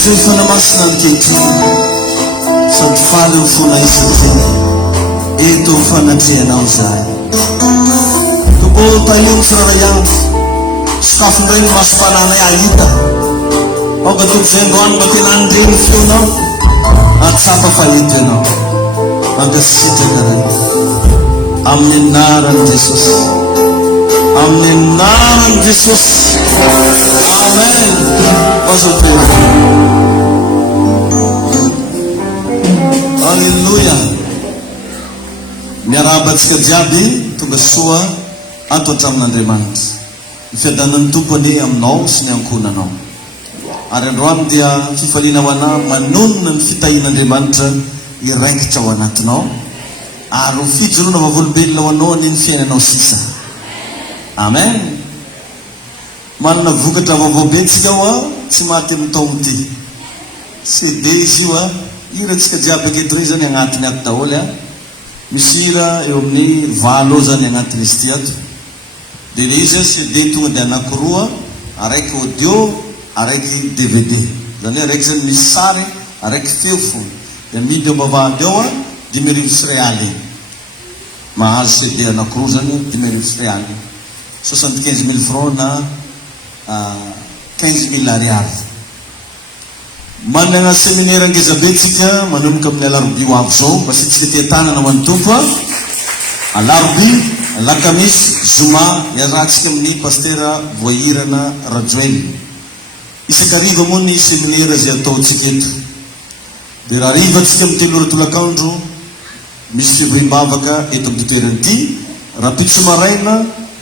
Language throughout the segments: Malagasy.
zay fanamasina ankehitriny sady faly ny fona isaka zegny eto fanatrehanao zahay tobo tahiny firaray andro sakafondray ny masom-pananay ahita aoka toby zay androany mba tena andregny feonao atsapa fahito ianao ampasitraka ray amin'ny anarany Jesosy amin'ny anarany Jesosy amen azotena alleluia miarabantsika jiaby tonga soa ato atramin'Andriamanitra ny fiadanan'ny tompony aminao sy ny ankonanao ary androany dia fifaliana ho ana manonona ny fitahin'Andriamanitra iraikitra ao anatinao ary ho fijoroana vavolombelona ho anao aniny fiainanao sisa amen manana vokatra vaovaobentsika ao tsy maty amin'ny taogno ty sy de izy io iratsika jiaby aketo zany agnatiny ato daholo misy ira eo amin'ny 8 zany agnatiny izy ty ato de le izy CD tonga de anakiroa araiky audio araiky DVD zany hoe araiky zany misy sary araiky feo fo de midy eo mbavady ao 10,000 real mahazo CD anakiroa zany 10,000 real 75,000 francs na 15,000 ariary manana séminaire angezabetsika manomboka amin'ny alarobia ho avy zao mba sitsika tia tanana ho an'ny tompo alarobia alakamisy zoma iarahantsika amin'ny pastera voahirana rajoely isakariva moa ny séminaire zay ataotsika eto de raha rivatsika amin'ny 3 tolakandro misy fivoriam-bavaka eto amin'ny toerany ity raha pitso maraina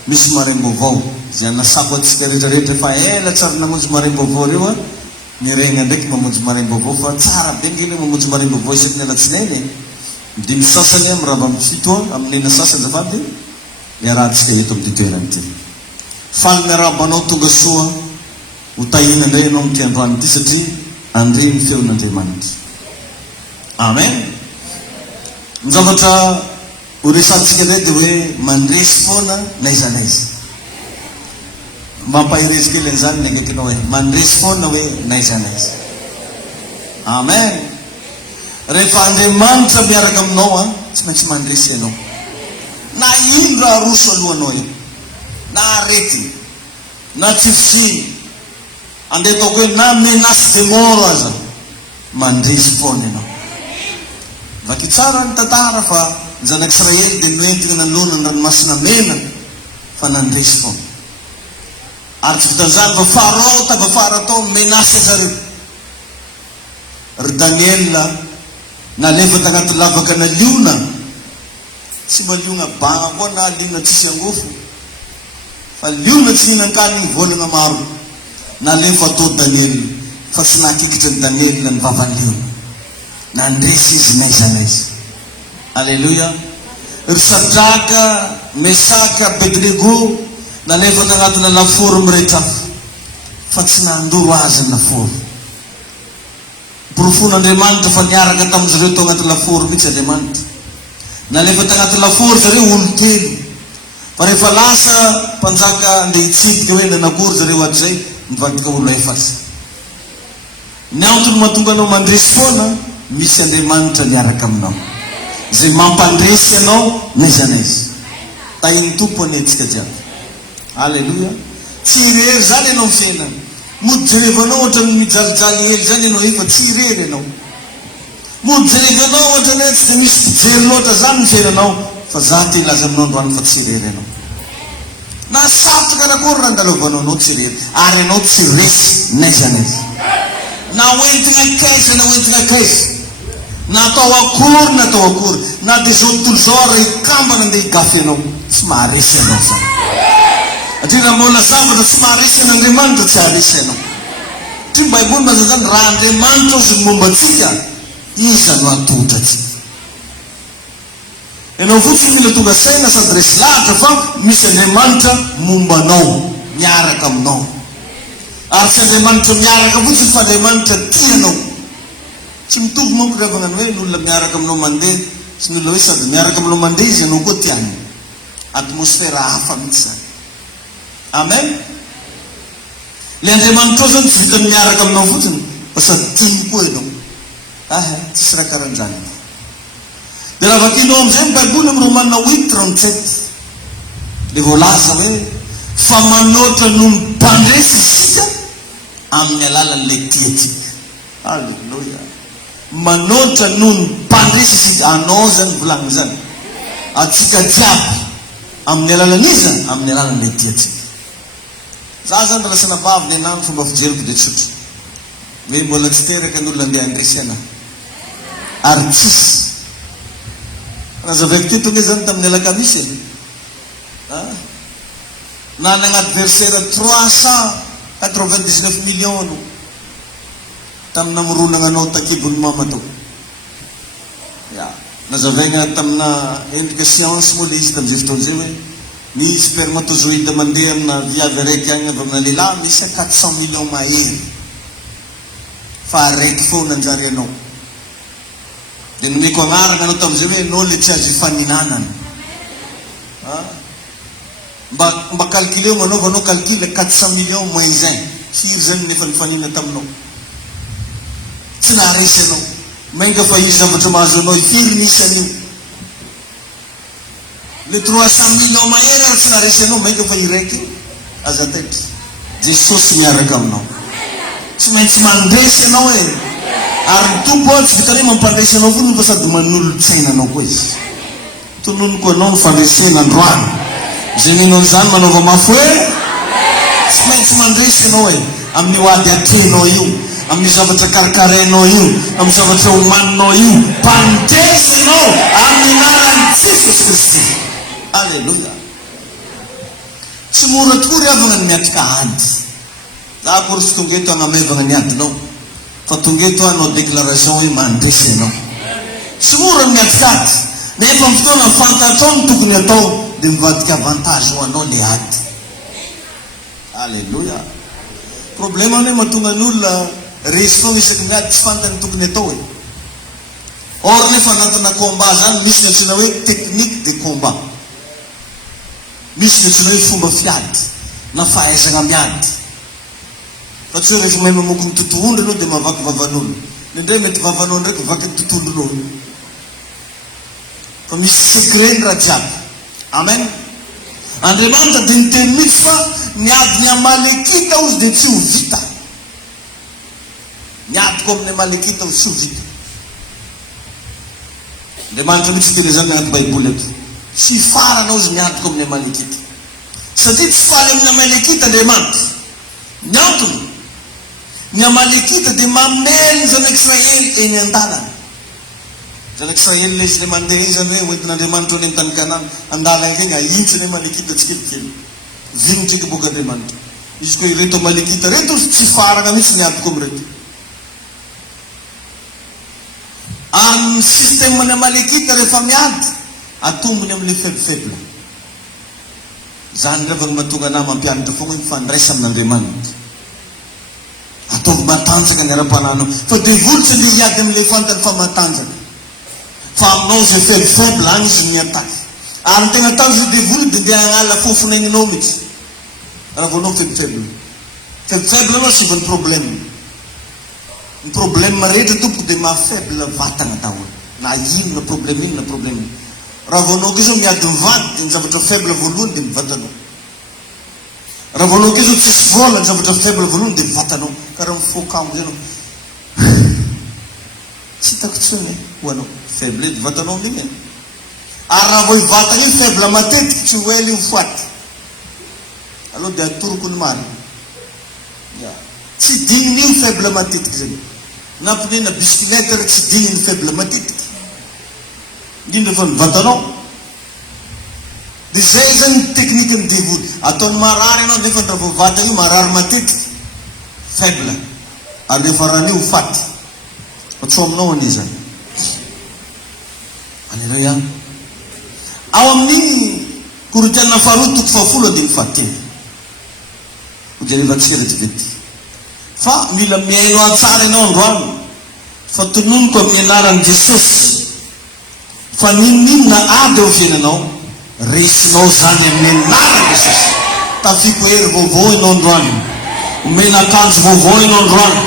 misy maraim-baovao zay anasako atsika rehetrarehetra fa ela tsara namonjy maraim-baovao reo miregna ndraiky mamonjy maraim-baovao fa tsara be ngely mamonjy maraim-baovao isaky ny alatsinainy midiny sasany amin'ny rava amin'ny fito amin'ny ena sasany zafady miarahantsika eto amin'ny toerany ity faly miarabanao tonga soa ho tahina indray ianao amity androany ity satria andregny feon'Andriamanitra amen ny zavatra ho resantsika ndray de hoe mandresy foana naiza naiza mampahirezy kely an'izany ny akaikinao hoe mandresy foana hoe naiza naiza amen rehefa Andriamanitra miaraka aminao tsy maintsy mandresy ianao na ino raha roso alohanao io na arety na tsifitsiny andeha ataoko hoe na menace de mort aza mandresy foana ianao vaky tsara ny tantara fa ny zanak'Israely de noentina nanolona ny ranomasina mena fa nandresy foana ary tsy vitan'izany fa Farao tagafara tao menace zareo ry Daniel nalefa tagnaty lavaka na liona tsy maliona bagna koa na liona tsisy angofo fa liona tsy mihinan-kany ny volagna maro nalefa atao Daniel fa tsy nakikitra ny Daniel ny vavan'ny liona nandresy izy naiza naiza alleluia ry Sadraka Mesaka Abednego nalefa tagnatina laforo mirehitra fa tsy nandoro azy ny laforo porofon'Andriamanitra fa niaraka tamin'izareo tao agnaty laforo mihitsy Andriamanitra nalefa tagnaty laforo zareo olo kely fa rehefa lasa mpanjaka andeha hitsidika hoe nanakory zareo atrzay mivadika olo efatsy ny antony mahatonga anao mandresy foana misy Andriamanitra miaraka aminao zay mampandresy anao naiza naiza tahiny tompony antsika jiaby alleluia tsy irery zany ianao ny fiainana mody jerevanao ohatra ny mijalijaly hely zany ianao io fa tsy irery ianao mody jerevanao ohatra ny tsy de misy fijery loatra zany ny fiainanao fa za ty laza aminao androany fa tsy irery ianao na sarotra karakory raha andalovanao anao tsy irery ary ianao tsy resy naiza naiza na hoentina kaiza na hoentina kaiza natao akory natao akory na de zao tontolo zao raha ikambana andeha higafy ianao tsy maharesy ianao zany atria raha mbola zavatra tsy maharesy an'Andriamanitra tsy haharesy ianao tri ny baiboly maza zany raha Andriamanitra zy momba atsika iza no atotra atsika ianao fotsiny mila tonga saina sady resy lahatra fa misy Andriamanitra mombanao miaraka aminao ary tsy Andriamanitra miaraka fotsiny fa Andriamanitra tianao tsy mitovy manko rehefa gnany hoe n'olona miaraka aminao mandeha sy n'olona hoe sady miaraka aminao mandeha izy ianao koa tiany atmosfera hafa mihitsy zany amen le Andriamanitra zany tsy vita miaraka aminao fotsiny sady tiny koa ianao. Tsisy raha karan'izany. Dia raha vakianao amin'izay ny baiboly amin'ny Romanina 8:37 dia voalaza hoe fa manoatra no mpandresy isika amin'ny alalan'ilay tiatsika. Halleluja. Manoatra no mpandresy isika, anao zany volagny zany, atsika jiaby amin'ny alalan'iza, amin'ny alalan'ilay tiatsika. Za zany lasa nabavy ny anany fomba fijeriko dia tsotra hoe mbola tsy teraka n'olona andeha andresy ana ary tsisy razavaiko teto nge zany tamin'ny alakamisy na ny agnaty versera 399 millions no tamina mironana anao takibony mama tao. Nazavaigna tamina endrika science moa le izy tamin'izay fotoan'izay hoe ny spermatozoïde mandeha amina viavy araiky agny avy amina lehilahy misy 400 millions mahery fa araiky foana anjary anao. Dia nomeko agnarana anao tamin'izay hoe anao le tsy azo ifaninanana. Mba calculeo manaovanao calcule 400 millions moins 1 firy zany nefa nifanina taminao. Tsy naharesy anao mainga fa izy zavatra mahazo anao ifiry nisy an'io. Le 300 millions mahery ary tsy naharesy anao mainga fa iraiky aza taitry. Jesosy miaraka aminao. Tsy maintsy mandresy anao e. Ary ny tompo tsy vitany mampandresy anao foana fa sady manolotsaina anao koa izy. Tononoko anao ny fandresena androany. Zay ninao zany manaova mafy hoe tsy maintsy mandresy anao e. Amin'ny hoady atrenao io, amin'ny zavatra karakarenao io, amin'ny zavatra homaninao io, mpandresy anao amin'ny anaran'i Jesosy Kristy. Alleluia. Tsy mora tokoa ry havana ny miatrika ady. Za kory tsy tonga eto hagnamevana ny adinao, fa tonga eto hanao déclaration hoe mandresy anao. Tsy mora ny miatrika ady, nefa amin'ny fotoana fantatrao ny tokony atao dia mivadika avantage ho anao le ady. Alleluia. Problema hoe mahatonga ny olona resy foana isaky ny ady tsy fantany ny tokony atao e. Or nefa anatina combat zany misy ny antsoina hoe technique de combat, misy ny antsoina hoe fomba fiady na fahaizana miady. Fa tsy hoe rehefa mahay mamoky ny totohondro anao dia mavaky vavan'olo. Indray mety vavanao ndraiky vaky ny totohondronao. Fa misy secret ny raha jiaby. Amen. Andriamanitra dia niteny mihitsy fa niady ny Amalekita ozy dia tsy ho vita. Niadiko amin'ny Amalekita ozy tsy ho vita. Andriamanitra mihitsy teny zany agnaty baiboly eto. Tsy farana ozy niadiko amin'ny Amalekita. Satria tsy faly amin'ny Amalekita Andriamanitra. Ny antony, ny Amalekita dia mamely ny zanak'Israely eny an-dalana. Zanak'Israely le izy le mandeha iny zany hoe oentin'Andriamanitra any an-tany Kanana an-dalana eny ahintsy ny Amalekita tsikelikely. Vinitreky boka Andriamanitra. Izy koa ireto Amalekita reto tsy farana mihitsy niadiko amin'reto. Ary ny système ny Amalekita rehefa miady atombony amin'le faible. Zany rehefa mahatonga anahy mampianatra foana mifandraisa amin'Andriamanitra. Ataovy matanjaka ny ara-pananao. Fa devolitsy le hiady amin'le fantany fa matanjaka. Fa aminao zay faible any izy miataky. Ary ny tena atao izy devoly dia ndeha agnala fofonaininao mihitsy. Raha vao anao faible. Faible anao sivy ny problème. Ny problème rehetra tompo dia mahafaible vatana daholo. Na inona problème inona problème. Raha vao anao koa miady mivady dia ny zavatra faible voalohany dia mivatanao. Raha vao anao koa tsisy vola ny zavatra faible voalohany dia mivatanao. Karaha mifoakambo zay anao. Tsy hitako tsony ho anao. Faible dia vatanao amin'igny e. Ary raha vao hivatana io faible matetiky tsy ho ela io foaty. Aloha dia atoroko ny marina. Tsy dininy io faible matetiky zay. Na mpinena bisikileta re tsy dininy faible matetiky. Indrindra fa mivatanao. Dia zay zany teknika ny devoly. Ataony marary anao nefa raha vao vatana io marary matetiky. Faible. Ary rehefa raha io faty. Fa tsy aminao an'izany. Alleluia. Ao amin'ny Korintiana faharoa toko fahafolo dia mifahatelo. Hojareva tsery vety. Fa mila miaino tsara ianao androany. Fa tononoko amin'ny anaran'i Jesosy. Fa ninona ady eo fiainanao, resinao zany amin'ny anaran'i Jesosy. Tafiko hery vaovao ianao androany. Omena akanjo vaovao ianao androany.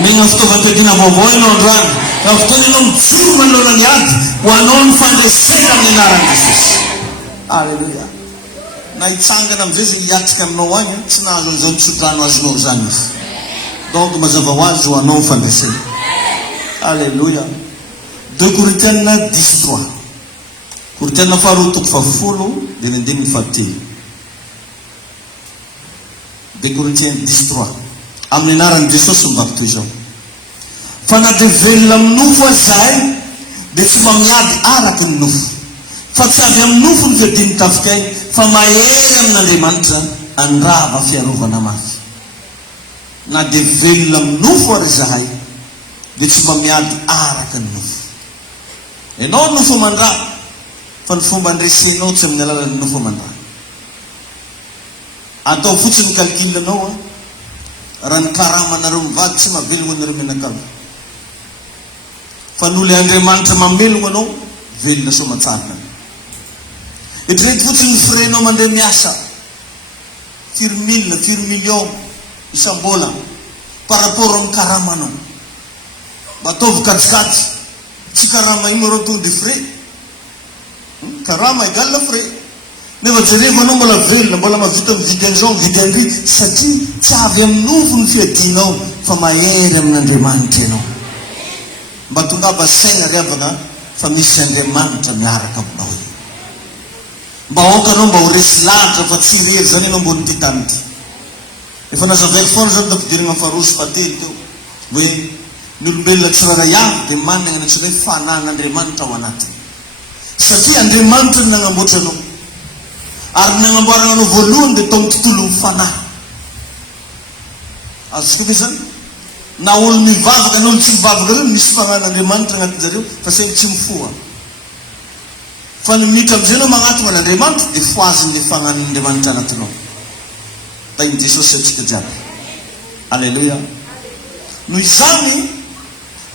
Menga fitaovam-piadiana vaovao ianao androany. Raha fotoana ianao mijoro manoloana ny ady ho anao ny fandresena amin'ny anaran'i Jesosy. Alleluia. Na hitsangana amin'izay zay hiatrika aminao agny tsy nahazo an'izao nitsodrano azonao zany izy. Donc mazava ho azy ho anao ny fandresena. Alleluia. 2 Corinthiens 10:3. Corinthiens faharoa toko fahafolo dia ny andininy fahatelo. 2 Corinthiens 10:3. Amin'ny anaran'i Jesosy mivako toy izao. Fa na dia velona amin'ny nofo azy zahay dia tsy mba miady araky ny nofo. Fa tsy avy amin'ny nofo ny fiadiany tafikay, fa mahery amin'Andriamanitra andrava fiarovana mafy. Na dia velona amin'ny nofo ary zahay dia tsy mba miady araky ny nofo. Ianao nofo mandra, fa ny fomba andresenao tsy amin'ny alalan'ny nofo mandra. Atao fotsiny calculanao raha ny karamanareo mivady tsy mahavelogna anareo menakavy. Fa n'olo Andriamanitra mamelogna anao, velona soamantsarana. Eritrereto fotsiny frenao mandeha miasa, firy milina, firy million isam-bola par rapport amin'ny karamanao. Mba ataovy katsikatsy, tsy karama iny reo tonga dia frais. Karama égale frais. Nefa jereko anao mbola velona, mbola mavita mividy an'izao, mividy an'ry, satria tsy avy amin'ny nofo ny fiadianao, fa mahery amin'Andriamanitra ianao. Mba tongava saina riavana fa misy Andriamanitra miaraka aminao. Mba aokanao mba ho resy lahatra fa tsy rery zany ianao ambony ty tany ty. Efa nazavaiko foana zany tampidirana faharoso fahatelo teo hoe ny olombelona tsirairay avy dia manana ny tsirairay fanan'Andriamanitra ao anatiny. Satria Andriamanitra ny nanamboatra anao. Ary nanamboarana anao voalohany dia tao amin'ny tontolo fanahy. Azoko ve zany? Na olo mivavaka na olo tsy mivavaka reo misy fanan'Andriamanitra agnatin'izareo fa saingy tsy mifoha. Fa ny mika amin'izay anao magnatona an'Andriamanitra dia foazin'ilay fanan'Andriamanitra anatinao. Tain'i Jesosy atsika jiaby. Alleluia. Noho izany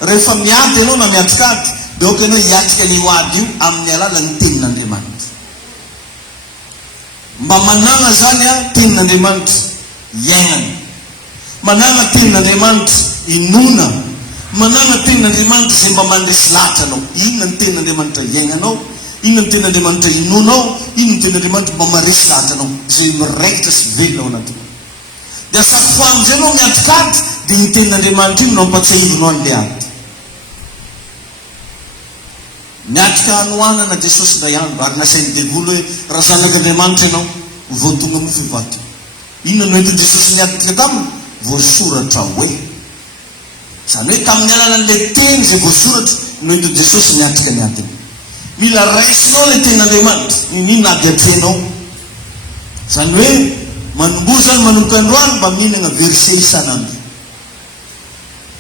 rehefa miady ianao na miatrikady dia oka ianao hiatrika ny hoady io amin'ny alalan'ny tenin'Andriamanitra. Mba manana zany tenin'Andriamanitra iainana, manana tenin'Andriamanitra inona, manana tenin'Andriamanitra zay mba mandresy lahatra anao. Inona ny tenin'Andriamanitra iainanao, inona ny tenin'Andriamanitra inonao, inona ny tenin'Andriamanitra mba maresy lahatra anao, zay miraikitra sy velona ao anatiny. Dia asaky fo amin'izay anao miatrikady dia ny tenin'Andriamanitra iny no ampatsiahivinao an'ilay ady. Miatrika hanohanana Jesosy iray andro ary nasain'ny devoly hoe raha zanak'Andriamanitra ianao voatonga mofo hivaky. Inona no entin'i Jesosy niatrika taminy? Voasoratra hoe. Zany hoe tamin'ny alalan'ilay teny zay voasoratra no entin'i Jesosy niatrika ny adiny. Mila raisinao ilay tenin'Andriamanitra, inona ady atrenao. Zany hoe manomboa zany manomboka androany mba mihinana verset isanandro.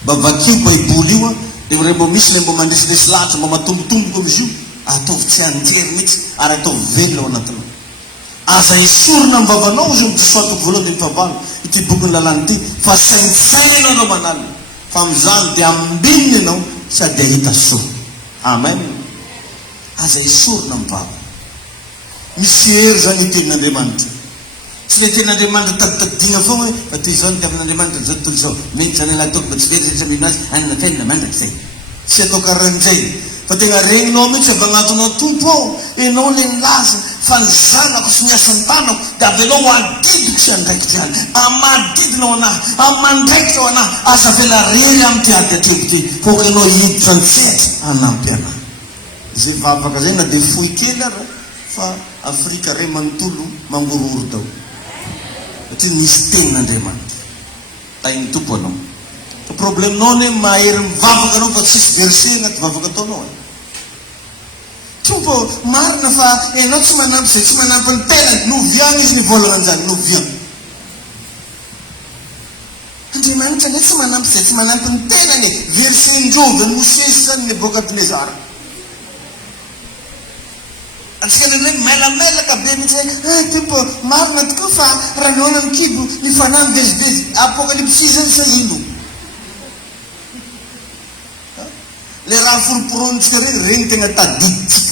Mba vakio baiboly io dia ray mbo misy lay mbo mandresiresy lahatra mba matombotomboka amin'izy io, ataovy tsy anjery mihitsy ary ataovy velona ao anatinao. Aza esorina amin'ny vavanao izy midisoatoko voalohany ny favalo ity bokyny lalàna ity, fa saintsaina ianao manalina, fa amin'izany dia ambinina ianao sady ahita soa. Amen. Aza esorina amin'ny vava. Misy hery zany itenin'Andriamanitra. Tsy le tenin'Andriamanitra taditadiana foana hoe fa ty izao ny tamin'Andriamanitra zao tontolo izao mety zany lahy ataoko mba tsy very rehetra mino azy anina tenina mandra zay. Tsy atao karan'izay. Fa tena regninao mihitsy avy agnatinao tompo ao, ianao le nilaza fa ny zanako sy niasa ny tanako dia avy anao adidiko sy andraikitra any, amadidinao anahy, amandraikitra ao anahy, aza vela rery amin'ny ty ady atrepoty, foka ianao hiditra nitsetra anampy anahy. Zay vavaka zay na dia fohy kely ary fa Afrika ray manontolo mangororo dao. Satria nisy tenin'Andriamanitra. Tain'ny tompo anao. Fa probleminao ne mahery mivavaka anao fa tsisy verset anaty vavaka ataonao. Tompo marina fa ianao tsy manampy zay, tsy manampy ny tenany, noviany izy nivolagna an'izany, noviany. Andriamanitra ne tsy manampy zay, tsy manampy ny tenany, verset indrovy ny Mosesy zany Nebukadnezara. Antsika le mailamelaka be mihitsy tompo marina tokoa fa raha nahoana ny kibo ny fanahy mivezivezy. Apocalypse zany sa ino? Le raha foroporonitsika regny tena tadiditsika.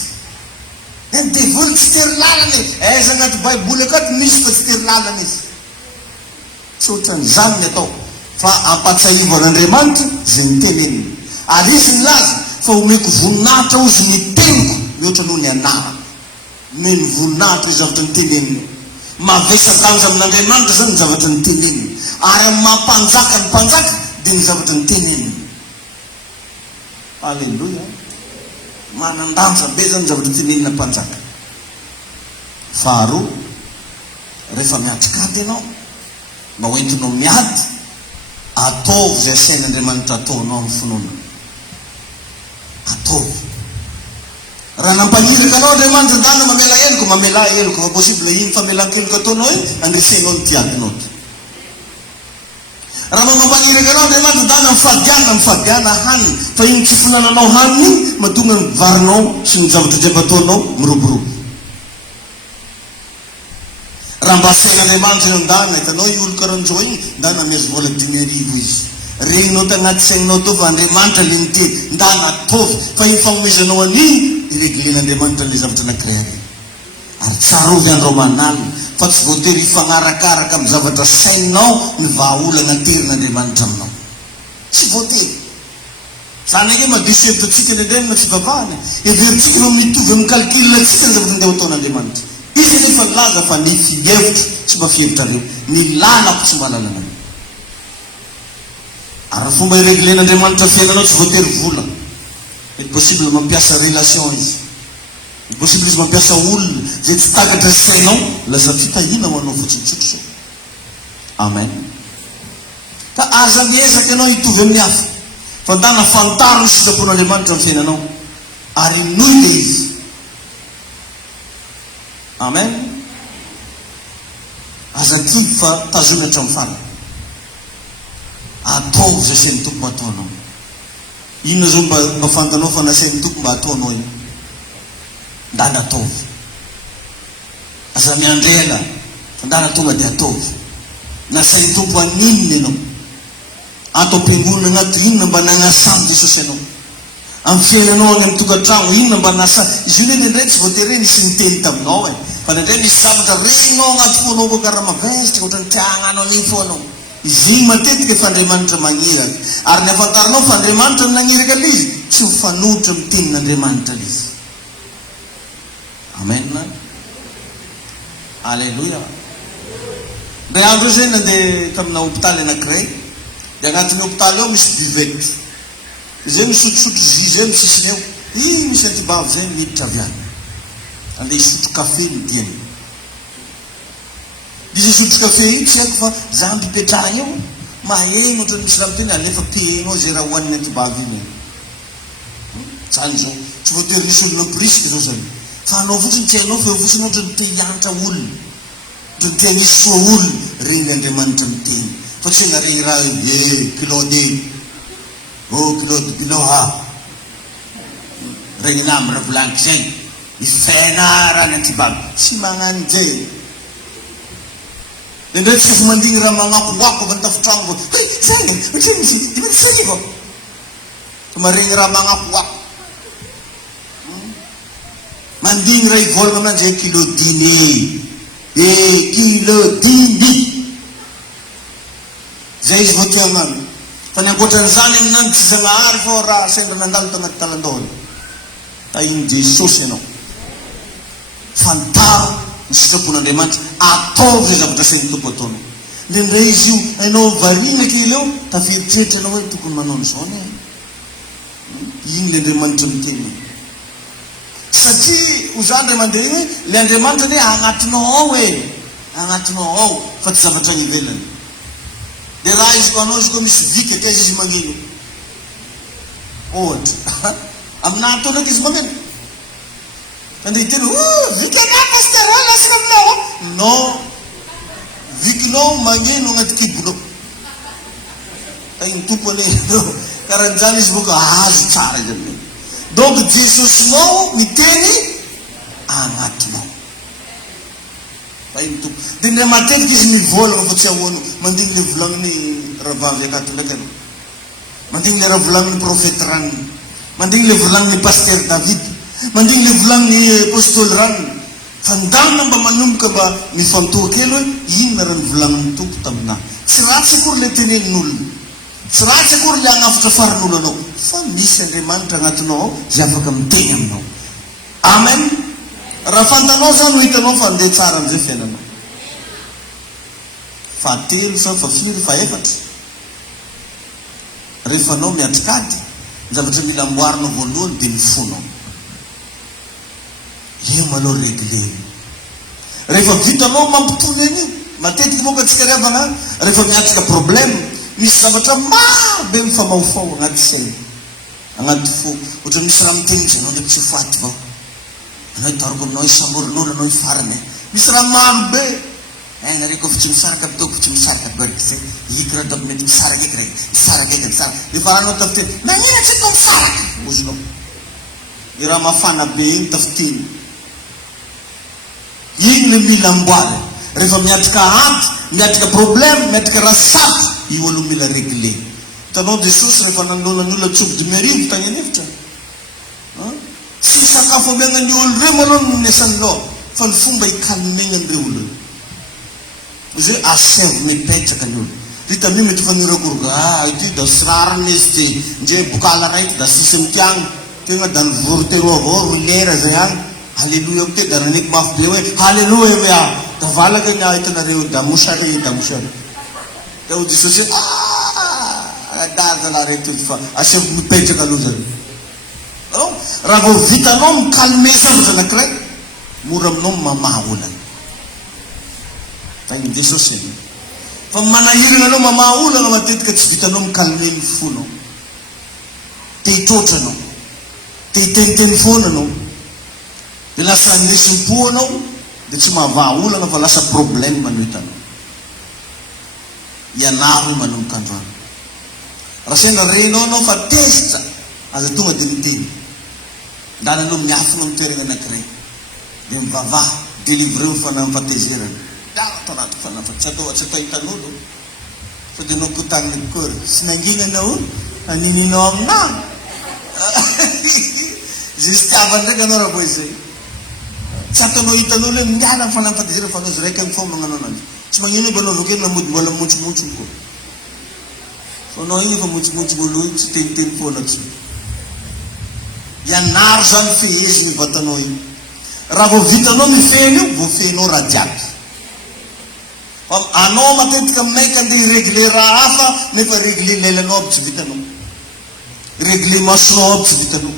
Ny devoly tsy tery lalana izy. Aiza agnaty baiboly akato misy fa tsy tery lalana izy. Tsy ohatran'izany ny atao. Fa fa ampatsahivy an'Andriamanitra zay niteneniny. Ary izy nilaza fa omeko voninahitra ozy ny teniko mihoatra noho ny anarako. Omeny voninahitra ny zavatra niteneniny. Mavesa-danja amin'Andriamanitra zany ny zavatra niteneniny. Ary amin'ny mampanjaka ny mpanjaka dia ny zavatra niteneniny. Alleluia. Manan-danja be zany ny zavatra nitenenina mpanjaka. Faharoa, rehefa miatrikady ianao mba hoentinao miady, ataovy zay sain'Andriamanitra ataonao amin'ny finoana. Ataovy. Raha nampaniraka anao Andriamanitra ndana mamela heloko, mamela heloko, fa possible iny famelan-keloko ataonao iny andresenao ny tiadinao. Raha mampaniraka anao Andriamanitra ndana mifadiana haniny, fa iny tsy finananao haniny mahatonga ny varinao sy ny zavatra jiaby ataonao miroborobo. Raha mba sain'Andriamanitra iny andana, hitanao io olo karan'izao iny ndana mihazo vola 10,000 izy. Regninao tagnaty sainao tao fa Andriamanitra le niteny ndana ataovy, fa iny fanomezanao an'iny ireglen'Andriamanitra le zavatra anankiray. Ary tsara ovy andreo manalina fa tsy voatery hifagnarakaraka amin'ny zavatra sainao ny vahaolana aterin'Andriamanitra aminao. Tsy voatery. Zany ake madisevitra atsika nendremina tsy vavahana. Everitsika no mitovy amin'ny calcul atsika ny zavatra andeha ataon'Andriamanitra. Izy nefa laza fa ny fihevitra tsy mba fihevitra reo, ny lalako tsy mba lalana. Ary fomba ireglen'Andriamanitra fiainanao tsy voatery vola. Mety possible mampiasa relation izy. Mety possible izy mampiasa olona zay tsy takatra ny sainao, lasa fitahina ho anao fotsitsotso. Amen. Ka aza miezaka ianao hitovy amin'ny hafa. Fa ndana fantaro ny sitrapon'Andriamanitra amin'ny fiainanao. Ary noy le izy. Amen. Aza ty fa tazony hatramin'ny farany. Ataovy zay sain'ny tompo ataonao. Inona zao mba fantanao fa nasain'ny tompo mba ataonao iny? Ndana ataovy. Aza miandrela fa ndana tonga dia ataovy. Nasain'ny tompo aninona ianao? Ato am-piangonana agnaty inona mba nagnasamby Jesosy ianao? Amin'ny fiainanao any amin'ny tokantrano inona mba nasa? Izy io nendray tsy voatery nisy niteny taminao fa nendray misy zavatra reninao agnaty fonao koa karaha mavesatra ohatra ny tiagnanao an'iny fonao. Izy iny matetika efa Andriamanitra magniraka. Ary ny afantaranao fa Andriamanitra nagniraka l'izy, tsy ho fanohitra amin'ny tenin'Andriamanitra l'izy. Amen. Alleluia. Ndray andro zay nandeha tamina hôpitaly anankiray, dia agnatin'ny hôpitaly ao misy bivety. Izay misotrosotro jus zay amin'ny sisiny eo. Misy antibavy zay miditra avy any. Andeha hisotro kafe ny diany. Izy hisotro kafe iny tsy haiko fa za mpipetrahana eo maheno ohatran'ny misy raha miteny alefa pienao zay raha hoan'ny antibavy iny. Zany zao tsy voatery nisy olona ampirisika zao zany. Fa anao fotsiny tsy hainao fa eo fotsiny ohatran'ny te hiantra olona. Ohatran'ny te hanisy soa olona, regny Andriamanitra miteny. Fa tsy naregny raha kilode. Oh, kilode biloha. Regny namana volaniko zay. Ifena raha ny antibavy. Tsy magnano zay. Indray tsy fa mandigny raha magnakoako avy an-tafotrano vo. Zay, ohatran'ny misy dimy sarivo. Fa maregny raha magnakoako. Mandigny raha ivolagna aminanjy zay kilodine. Kilodiny. Zay izy vao tia agnano. Fa ny ankoatran'izany aminany tsy zagnahary fô raha sendra nandalo tagnaty talan-dohany. Tahiny Jesosy ianao. Fantaro ny sitrapon'Andriamanitra, ataovy zay zavatra sain'ny tompo ataonao. Indray izy io ianao variana kely eo, taferitreritra ianao hoe tokony manao an'izao ne. Iny le Andriamanitra miteny. Satria ho zany ray mandeha hoe le Andriamanitra ne agnatinao ao agnatinao ao, fa tsy zavatra any ivelany. Dia raha izy ko anao izy koa misy vika taiza izy magnino. Ohatra aminah tao ndraiky izy magnino. Andeha hiteny vikanao pasteur lasaka aminao. Non, vikinao magnino agnaty kibonao. Iny tompo ane karan'izany izy boka azo tsara izy amin'iny. Donc Jesosinao miteny agnatinao. Fa iny tompo. Dia ny matetika izy mivolagna fa tsy ahoana. Mandigny le volagniny ravavy akato ndraiky anao. Mandigny le raha volagniny prophète ranony. Mandigny le volagniny pasteur David. Mandigny le volagniny apôstôly ranony. Fandana mba manomboka mba mifantoha kely hoe inona raha nivolagnin'ny tompo taminahy. Tsy ratsy akory le tenenin'olona, tsy ratsy akory le agnafitra farin'olo anao, fa misy Andriamanitra agnatinao ao zay afaka miteny aminao. Amen. Raha fantanao zany ho hitanao fa andeha tsara amin'izay fiainanao. Fahatelo sa fafiry faefatra rehefa anao miatrikady, ny zavatra mila amboarinao voalohany dia ny fonao. Io maloha réglé. Rehefa vitanao mampitony iny, matetika moka antsika riavana, rehefa miatrika problème, misy zavatra maro be mifamaofao agnaty saina, agnaty fo. Ohatra misy raha mitenitra, anao ndraiky tsy faty vao. Anao hitaroko aminao isamborin'olo anao hifarany. Misy raha maro be. Nareko fa tsy misaraka bitoko fa tsy misaraka barika zay. Iky raha ataoko mety misaraka eky raha, misaraka eky misaraka. Efa ranao tafiteny, magnino tsy atao misaraka? Ozonao. I raha mafana be iny tafiteny. Iny le mila amboary. Rehefa miatrika ady, miatrika problème, miatrika raha saty, io aloha mila réglé. Hitanao Jesosy rehefa nanolonan'olona tsoky 1000 tagny an'efitra. Tsy misakafo amiagnany olo reo maloha no nesan'nao, fa ny fomba hikalmegnan'ireo olo. Zay asevy mipetraka ny olo. Rita mi mety faniragoroga, ity da sirariny izy ty, ndre bokala raiky da sisy mitiagno, tegna da nivory tero avao ro lera zay agny. Haleluya amte da naneky mafy be hoe haleluya hoe da valaga ny hitanareo da mosare da mosare. Da ho Jesosy adaza la reto fa asevy mipetraka aloha zany. Raha vao vitanao mikalme zavatra anankiray, mora aminao mamaha olana. Tagny Jesosy. Fa manahirana anao mamaha olana matetika tsy vitanao mikalme ny fonao. Te hitrotra anao, te hiteniteny foana anao, dia lasa nisim-po anao, dia tsy mahavaha olana fa lasa problème no hitanao. Ianaro io manomboka androany. Raha saina renao anao fa tezitra, aza tonga dia miteny. Ndana anao miafina mitoerana anankiray, dia mivavaha, délivré ho fanamfatezerana. Atao anaty fanamfatezerana, tsy atao hitan'olo. Fa dia anao kotaniny kory, sy nangina anao, anininao aminahy. Jusqu'avant ndraiky anao raha voa izay. Tsy ataonao hitan'olo hoe miala fanamfatezerana fa anao izy raika foa magnano anazy. Tsy magnino mba anao avokely namody mbola montsimonsy koa. Fa anao iny fa montsimonsy olo iny tsy teniteny foana tsy. Ianaro zany feheziny vatanao iny. Raha vao vitanao mifehiny io, vao fehinao raha jiaby. Fa anao matetika maika andeha hiregle raha hafa, nefa regle lelanao aby tsy vitanao. Regle masonao aby tsy vitanao.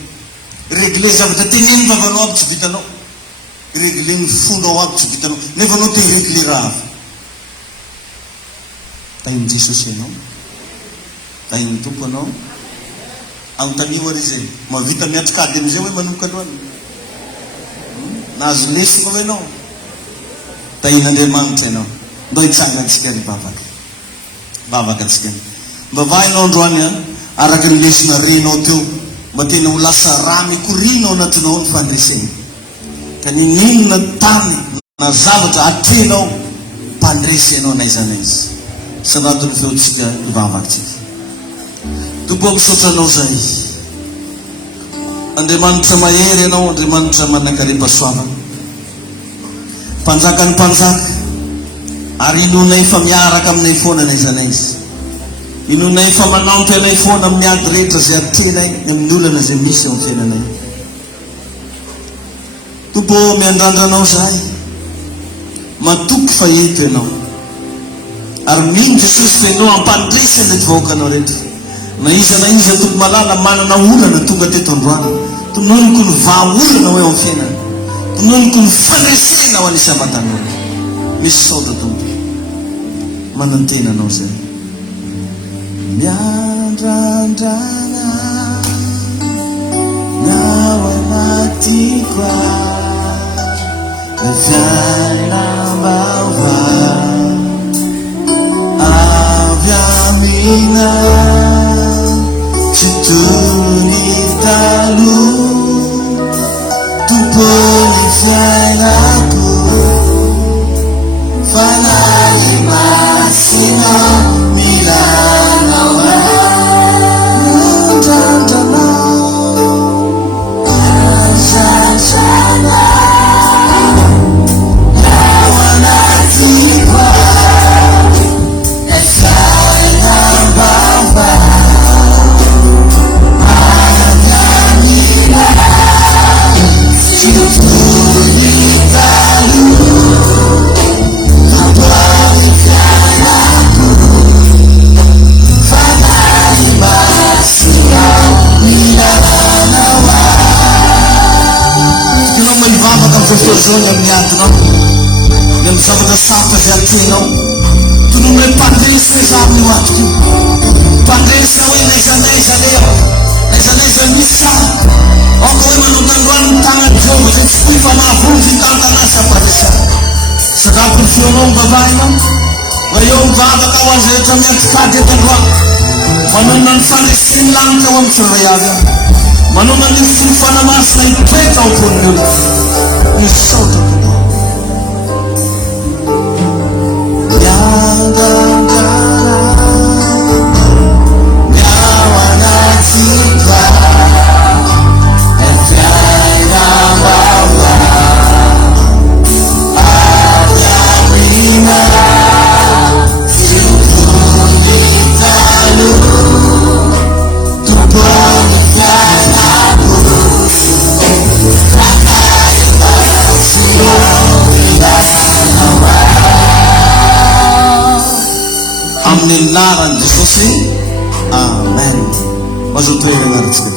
Regle zavatra teneny vavanao aby tsy vitanao. Regle ny fonao aby tsy vitanao. Nefa anao te regle raha hafa. Tahin'i Jesosy ianao, tahin'ny tompo anao. Anontaniwa ry zay, mavita miatrikady amizay hoe manomboka androany. Nahazo lesona hoe ianao. Tahin'Andriamanitra ianao. Ndao hitsanga antsika ry vavaka. Vavaka antsika. Mba vainao androany araka ny lesona renao teo, mba tena ho lasa raha mikorina ao anatinao ny fandresena. Ka ninona tany na zavatra atrenao mpandresy ianao n'aiza n'aiza. Sanato ny feontsika ivavakantsika. Tompo misotranao zay. Andriamanitra mahery ianao, Andriamanitra manakarepasoavana. Mpanjaka ny mpanjaka. Ary inonay fa miaraka aminay foana n'aiza n'aiza. Inonay fa manampy anay foana amin'ny ady rehetra zay atenay, amin'ny olana zay misy amin'ny fiainanay. Tompo miandrandranao zahay. Matoky fahita ianao. Ary mino Jesosy fa ianao ampandresy ndraiky vahoakanao rehetra. Na iza tompo malala manana olana tonga teto androany. Tononoko ny vahaolana hoe amin'ny fiainana. Tononoko ny fandresena ho anisy aman-tanora. Misy saotra tompo. Manantena anao zay. Miandrandrana nao anatiko fiainam-baovao avy amina tsy toy ny taloha tompony fiainako fanahy masina milanao miandrandrana azazana Professor miadina nem sabada sapa jatino tu não me padres me sabe watki padres nawe nesa leo misa ako manutan ran tangan jom jadi fana fuzi kantana saparisa sedap perjuangan babai nam ngayong baba kawan saya ternyata kaje tegak manunan farisin lang kawan surayaga manunan isi fana mas na ipetau pun dulu Nisota Amnilaran Jesus. Amen. Masuk tuh yang